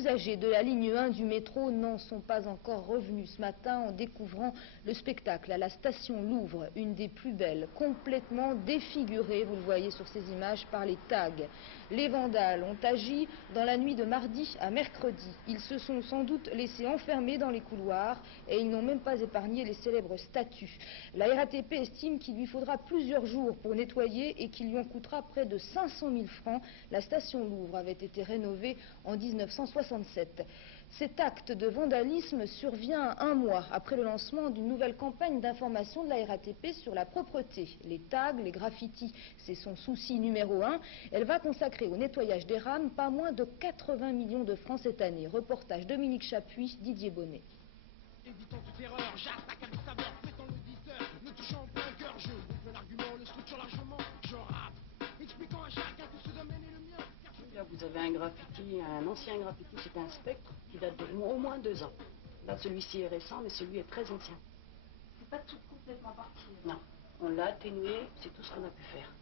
usagers de la ligne 1 du métro n'en sont pas encore revenus ce matin en découvrant le spectacle à la station Louvre, une des plus belles, complètement défigurée, vous le voyez sur ces images, par les tags. Les vandales ont agi dans la nuit de mardi à mercredi. Ils se sont sans doute laissés enfermer dans les couloirs et ils n'ont même pas épargné les célèbres statues. La RATP estime qu'il lui faudra plusieurs jours pour nettoyer et qu'il lui en coûtera près de 500 000 francs. La station Louvre avait été rénovée en 1967. Cet acte de vandalisme survient un mois après le lancement d'une nouvelle campagne d'information de la RATP sur la propreté. Les tags, les graffitis, c'est son souci numéro 1. Elle va consacrer au nettoyage des rames pas moins de 80 millions de francs cette année. Reportage Dominique Chapuis, Didier Bonnet. Évitant toute erreur, j'attaque avec saveur, pétant le diseur, ne touchant pas un cœur, je boucle l'argument, le structure largement, je rappe, expliquant à chacun que ce domaine est le mien. Là, vous avez un graffiti, un ancien graffiti, c'était un spectre qui date au moins 2 ans. Là, celui-ci est récent, mais celui est très ancien. C'est pas tout complètement parti. Non, on l'a atténué, c'est tout ce qu'on a pu faire.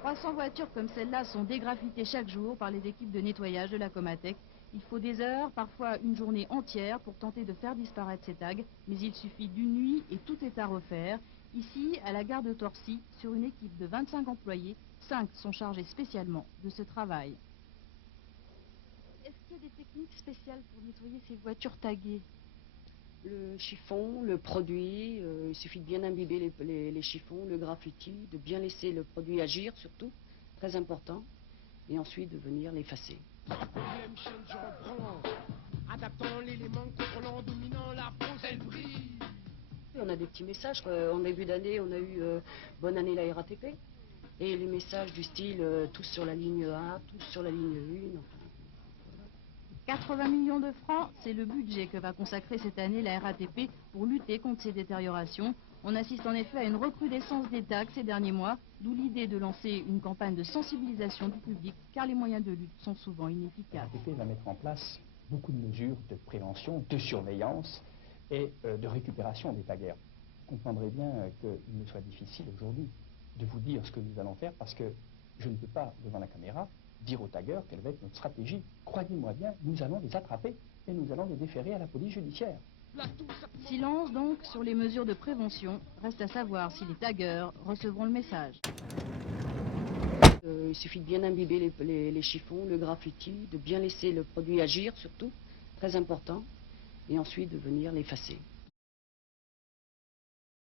300 voitures comme celle-là sont dégraffitées chaque jour par les équipes de nettoyage de la Comatec. Il faut des heures, parfois une journée entière pour tenter de faire disparaître ces tags, mais il suffit d'une nuit et tout est à refaire. Ici, à la gare de Torcy, sur une équipe de 25 employés, 5 sont chargés spécialement de ce travail. Est-ce qu'il y a des techniques spéciales pour nettoyer ces voitures taguées? Le chiffon, le produit, il suffit de bien imbiber les chiffons, le graffiti, de bien laisser le produit agir surtout, très important, et ensuite de venir l'effacer. Problème chaîne, je reprends, adaptant l'élément, contrôlant, dominant la pose, elle brille. On a des petits messages, en début d'année on a eu bonne année la RATP, et les messages du style tous sur la ligne A, tous sur la ligne 1, enfin. 80 millions de francs, c'est le budget que va consacrer cette année la RATP pour lutter contre ces détériorations. On assiste en effet à une recrudescence des tags ces derniers mois, d'où l'idée de lancer une campagne de sensibilisation du public, car les moyens de lutte sont souvent inefficaces. La RATP va mettre en place beaucoup de mesures de prévention, de surveillance et de récupération des taggers. Vous comprendrez bien qu'il me soit difficile aujourd'hui de vous dire ce que nous allons faire parce que je ne peux pas, devant la caméra, dire aux taggers quelle va être notre stratégie. Croyez-moi bien, nous allons les attraper et nous allons les déférer à la police judiciaire. Silence donc sur les mesures de prévention. Reste à savoir si les taggers recevront le message. Il suffit de bien imbiber les chiffons, le graffiti, de bien laisser le produit agir surtout, très important, et ensuite de venir l'effacer.